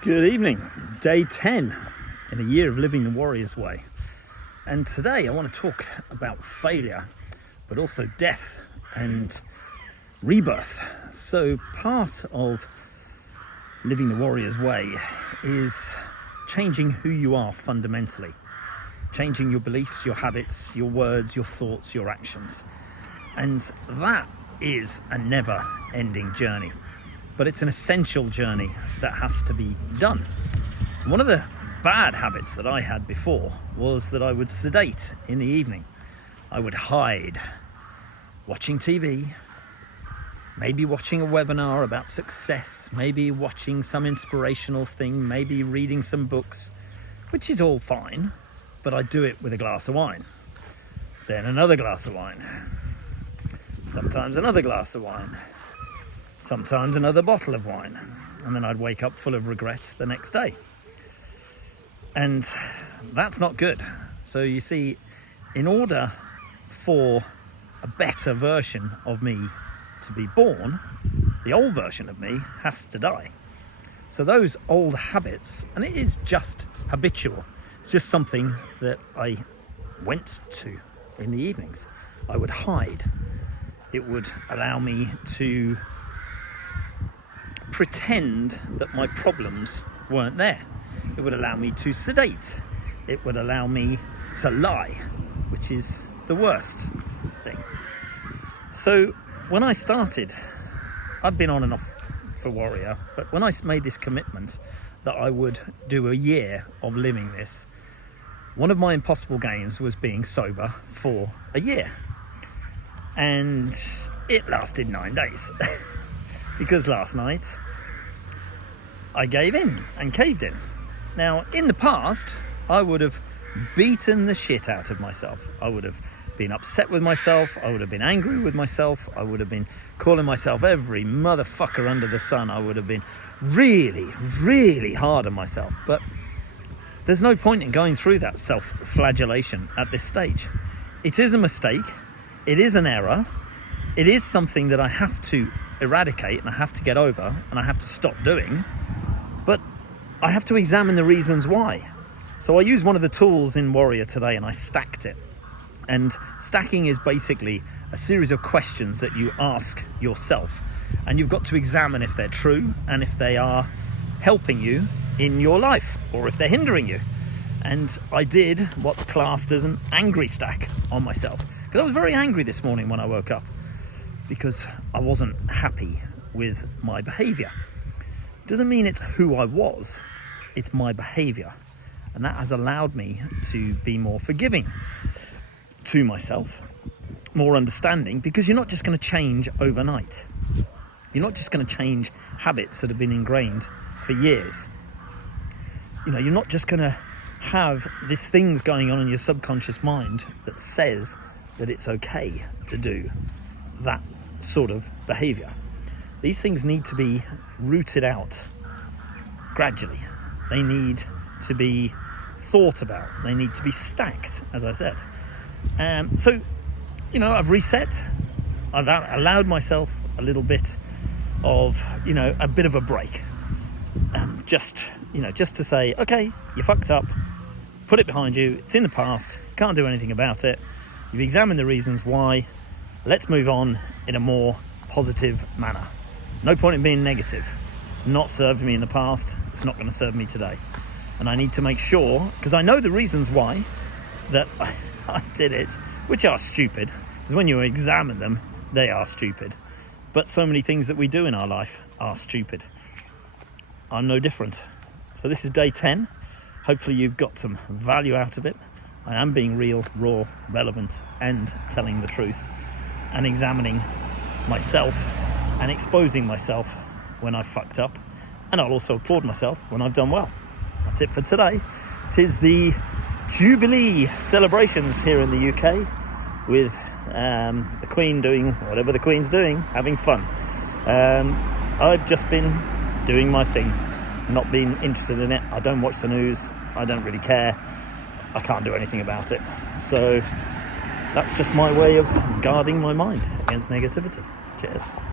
Good evening, day 10 in a year of living the warrior's way. And today I want to talk about failure, but also death and rebirth. So part of living the warrior's way is changing who you are fundamentally, changing your beliefs, your habits, your words, your thoughts, your actions. And that is a never-ending journey. But it's an essential journey that has to be done. One of the bad habits that I had before was that I would sedate in the evening. I would hide, watching TV, maybe watching a webinar about success, maybe watching some inspirational thing, maybe reading some books, which is all fine, but I'd do it with a glass of wine. Then another glass of wine. Sometimes another glass of wine. Sometimes another bottle of wine, and then I'd wake up full of regret the next day. And that's not good. So you see, in order for a better version of me to be born, the old version of me has to die. So those old habits, and it is just habitual, it's just something that I went to in the evenings. I would hide. It would allow me to pretend that my problems weren't there. It would allow me to sedate. It would allow me to lie, which is the worst thing. So when I started, I've been on and off for Warrior, but when I made this commitment that I would do a year of living this, one of my impossible games was being sober for a year. And it lasted 9 days. Because last night I gave in and caved in. Now, in the past, I would have beaten the shit out of myself. I would have been upset with myself. I would have been angry with myself. I would have been calling myself every motherfucker under the sun. I would have been really, really hard on myself. But there's no point in going through that self-flagellation at this stage. It is a mistake. It is an error. It is something that I have to eradicate and I have to get over and I have to stop doing, but I have to examine the reasons why. So I used one of the tools in Warrior today and I stacked it. And stacking is basically a series of questions that you ask yourself, and you've got to examine if they're true and if they are helping you in your life or if they're hindering you. And I did what's classed as an angry stack on myself, because I was very angry this morning when I woke up, because I wasn't happy with my behavior. Doesn't mean it's who I was, it's my behavior. And that has allowed me to be more forgiving to myself, more understanding, because you're not just going to change overnight. You're not just going to change habits that have been ingrained for years. You know, you're not just going to have these things going on in your subconscious mind that says that it's okay to do that sort of behavior. These things need to be rooted out gradually. They need to be thought about. They need to be stacked, as I said. So, you know, I've reset. I've allowed myself a little bit of, a bit of a break. Just to say, okay, you fucked up. Put it behind you. It's in the past. Can't do anything about it. You've examined the reasons why. Let's move on in a more positive manner. No point in being negative. It's not served me in the past. It's not going to serve me today. And I need to make sure, because I know the reasons why that I did it, which are stupid. Because when you examine them, they are stupid. But so many things that we do in our life are stupid. I'm no different. So this is day 10. Hopefully you've got some value out of it. I am being real, raw, relevant, and telling the truth, and examining myself and exposing myself when I've fucked up, and I'll also applaud myself when I've done well. That's it for today. It is the Jubilee celebrations here in the UK, with the Queen doing whatever the Queen's doing, having fun. I've just been doing my thing, not being interested in it. I don't watch the news. I don't really care. I can't do anything about it. So that's just my way of guarding my mind against negativity. Cheers.